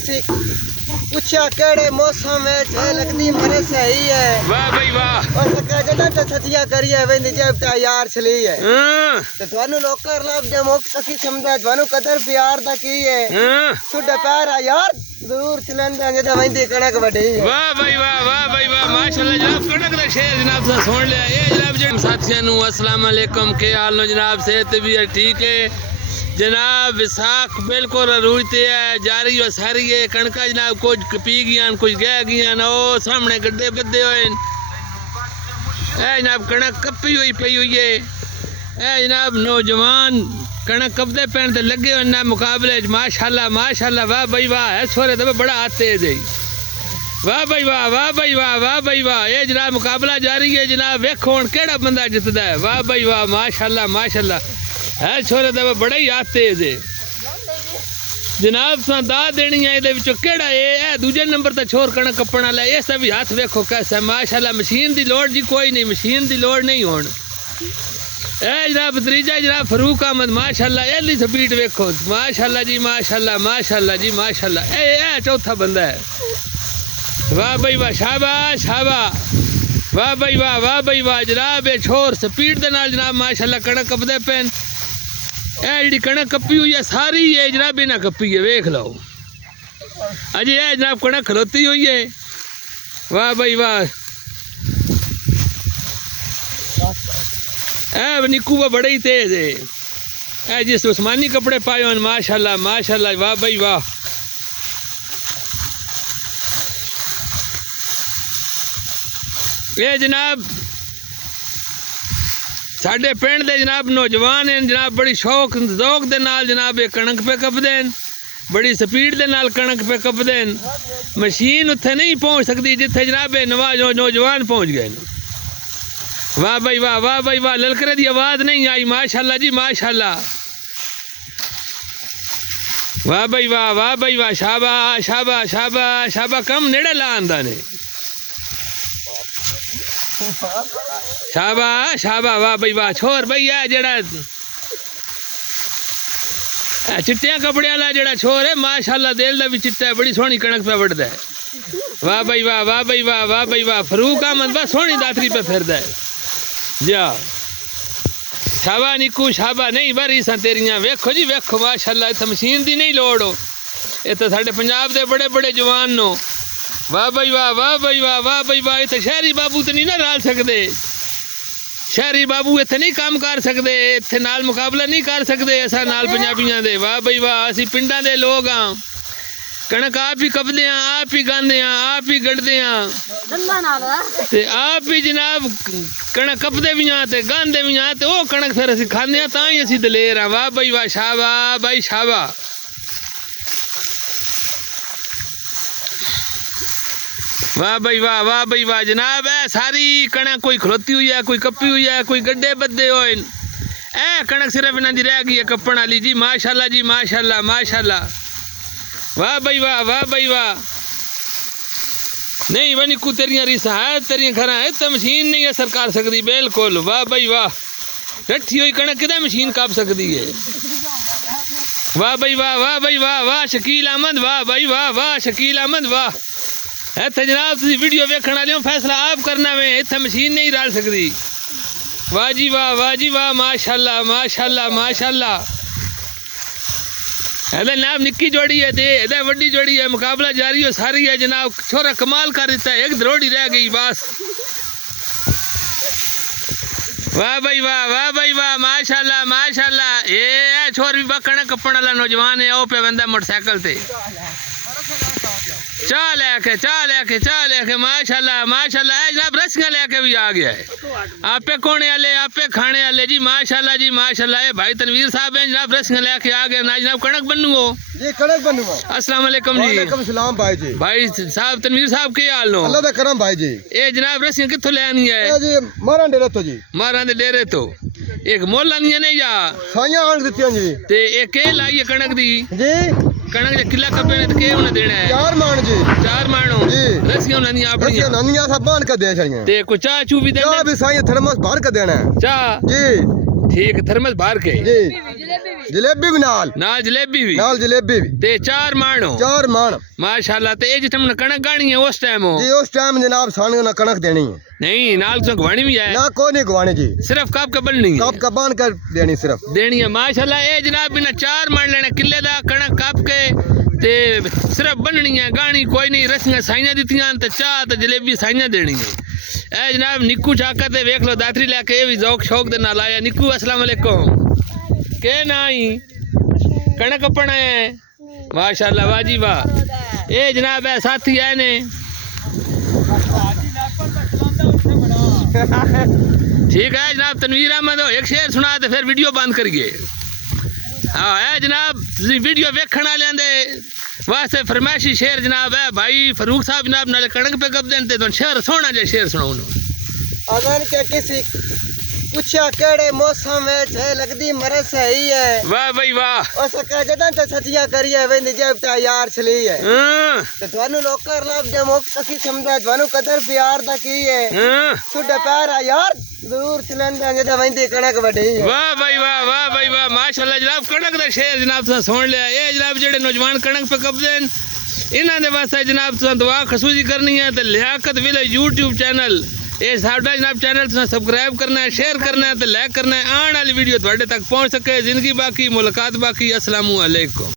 सी पूछा केड़े मौसम है जो लगदी मरे सही है। वाह भाई वाह और सका जदा ते सतिया करिए वेंदी जब ता यार चली है ते थानू लोकर लब जे मोक सकी समझा थानू कदर प्यार दा की है सुडा प्यारा यार जरूर चलन देंगे ते वेंदी कणक वडी है। वाह भाई वाह माशाल्लाह जनाब कणक दा शेर जनाब सा सुन लिया। ये जनाब जो साथियों नु अस्सलाम वालेकुम के हाल नो जनाब सेहत भी है ठीक है जनाब। विसाख बिल्कुल रूजते है जारी और सारी है कणका जनाब कुछ पी गया कुछ गह गया ओ सामने गड्ढे बदे हुए जनाब कणक कपी हुई पई हुई है। जनाब नौजवान कणक कपदे पैन ते लगे हुए ना मुकाबले माशाल्लाह माशाल्लाह। वाह भाई वाह है छोरे तो बड़ा आते है वाह भाई वाह वाह भाई वाह वाह भाई वाह। ये जनाब मुकाबला जारी है जनाब वेखो हुण केड़ा बंदा जितदा है। वाह भाई वाह माशाल्लाह माशाल्लाह है छोरे तो बड़ा ही आते है जनाब सा दा देनी है ये केड़ा है दूजे नंबर तक छोर कणक कपण वाला इसका भी हाथ वेखो कैसा माशाल्लाह। मशीन की लोड़ जी कोई नहीं मशीन की लोड़ नहीं होण। जनाब त्रीजा जनाब फरूक अहमद माशाल्लाह एली स्पीड वेखो माशाल्लाह जी माशाल्लाह माशाल्लाह जी माशाल्लाह। ए चौथा बंदा है। वाह भाई वाह शाबाश शाबाश वाह भाई वाह जनाब ये छोर स्पीड दे नाल जनाब माशाल्लाह कणक कपदे पैन। जी कणक कपी हुई है सारी है जनाब इन्हें कपी है वेख लो अजी है जनाब कणक खलोती हुई है। वाह भाई वाह निकू वो बड़े ही तेज है जिस उस्मानी कपड़े पाए हो माशाल्लाह माशाल्लाह। वाह भाई वाह ये जनाब साडे पिंड दे जनाब नौजवान हैं जनाब बड़ी शौक ज़ौक दे नाल जनाब ये कणक पे कपदे बड़ी स्पीड दे नाल कणक पे कपदे। मशीन उत्थे नहीं पहुँच सकती जिथे जनाब नौजवान पहुँच गए। वाह भाई वाह ललकरे की आवाज़ नहीं आई माशाल्लाह जी माशाल्लाह। वाह भाई वाह शाबाश शाबाश शाबाश शाबाश कम नेड़े ला आंदा ने शाबाश शाबाश। वाह भाई वाह छोर भाई है जड़ा चिट्टिया कपड़े वाला जड़ा छोर है माशाल्लाह दिल दा भी चिट्टा है बड़ी सोहनी कणक पे वढ़दा है। वाह भाई वाह फरूक अहमद बस सोहनी दातरी पे फिरदा है जा शाबा निकू शाबा नहीं बारी सा तेरियां वेखो जी वेखो माशाल्लाह। इत्थे मशीन दी नहीं लोड़ हो ये तो साडे पंजाब दे बड़े बड़े जवान नो। वाह भाई वाह इत्थे शहरी बाबू तो नहीं ना रल सकते शहरी बाबू इत्थे नहीं काम कर सकते इत्थे नाल मुकाबला नहीं कर सकते असा नाल पंजाबियां दे। वाह भाई वाह असी पिंडां दे लोग हाँ कणक आप ही कपदे आप ही गांदे आप ही गढ़दे ते आप ही जनाब कणक कपदे भी हाँ ते गांदे भी हाँ ते वो कणक फिर असी खाने तां ही असी दलेर हाँ। वाह भाई वाह शाबा भाई शाबा। वाह भाई वाह जनाब है सारी कणक कोई खलोती हुई है कोई कपी हुई है कोई गड्ढे बदे होए कणक सिर्फ इन्हां दी रह गई है कपण वाली जी माशाल्लाह जी माशाल्लाह माशाल्लाह। वाह भाई वाह नहीं वनी को तेरियां रिसा है तेरियां खरा है तो मशीन नहीं असर कर सकती बिल्कुल। वाह भाई वाह रठी हुई कणक किदा मशीन काप सकती है। वाह भाई वाह शकील अहमद वाह भाई वाह शकील अहमद वाह। इत्थे जनाब तुसीं वीडियो वेखण वाले हो फैसला आप करना वे इत्थे मशीन नहीं रल सकती। वाह जी वाह माशाल्लाह माशाल्लाह माशाल्लाह। जनाब निक्की जोड़ी है दे वड्डी जोड़ी है मुकाबला जारी हो सारी है जनाब छोरा कमाल कर देता है एक दरोड़ी रह गई बस। वाह भाई वाह माशाल्लाह माशाल्लाह। ये छोर भी बकणा कपण वाला नौजवान है ओ पे बंदा मोटरसाइकिल से चाह लेके माशाल्लाह माशाल्लाह। जनाब रस्सियां लेके भी आ गया है आपे कोने वाले आपे खाने वाले जी माशाल्लाह जी माशाल्लाह। ये भाई तनवीर साहब हैं जनाब रस्सियां लेके आ गए ना जनाब कणक बनू हो जी कणक बनू। अस्सलाम वालेकुम जी। वालेकुम सलाम भाई जी। भाई साहब तनवीर साहब के हाल नो अल्लाह दा करम भाई जी। ये जनाब रस्सियां कित्थों ले आनी है जी मारा डेरे तो जी मारा दे डेरे तो एक मोल आनी है नहीं या साइयां आन दित्तियां जी ते एक के लाई है कणक दी जी कणक जे किला कपे ने के उन्हें देना है 4 मान जी 4 मानो जी रस्सियां नानी अपनी रस्सियां नानियां सब बांध कर दे छड़ियां ते को चाह चू भी देना चाह भी साइयां थर्मस भर कर देना है चाह जी ठीक थर्मस भर के जी जलेबी भी नाल जलेबी भी नाल जलेबी भी ते 4 माण हो 4 माण माशाल्लाह। ते ये जितने कणक गानी है उस टाइम हो जी उस टाइम जनाब सानू ना कणक देनी है नहीं नाल तो गवानी भी है ना कोई नहीं गवानी जी सिर्फ कब का बननी है कब का बांध कर देनी सिर्फ देनी है माशाल्लाह। ये जनाब बिना 4 माण लेना किले दा कणक कप के ते सिर्फ बननी है गानी कोई नहीं रसियां साइयां दित्तियां ते चाह ते जलेबी साइयां देनी है। ए जनाब निक्कू चाका ते देख लो दातरी लेके ये भी ज़ौक शौक दे नाल आया। निक्कू अस्सलाम वालेकुम के नाई कणक अपना है माशाल्लाह वाजी वाह। ये जनाब है साथी है ने ठीक है जनाब तनवीर अहमद हो एक शेर सुना तो फिर वीडियो बंद करिए। हाँ है जनाब वीडियो वेखण वाले दे वास्ते फरमाइशी शेर जनाब है भाई फरूक साहब जनाब नाले कणक पे कब देते तो शेर सोना जे शेर सुनाओ। अगर के किसी पूछा केड़े मौसम में लगदी मरे सही है वाह भाई वाह उस कह जदा ते सतिया करिए वेंदी जब ता यार छली है ते थानू लोकर लब जे मुक सखी समझा थानू कदर प्यार दा की है सुडे पैरा यार जरूर चलंदा जदा वेंदी कणक वडी है। वाह भाई वाह वाह भाई वाह माशाल्लाह जनाब कणक दा शेर जनाब तुसा सुन लिया। ये जनाब जेड़े नौजवान कणक पे कब्जे इन्हां दे वास्ते जनाब तुसा दुआ खसूसी करनी है ते लियाकत विलेज यूट्यूब चैनल ये साडा जनाब चैनल तुसा सब्सक्राइब करना है शेयर करना है ते लाइक करना है आने वाली वीडियो तुहाडे तक पहुंच सके। जिंदगी बाकी मुलाकात बाकी अस्सलामु अलैकुम।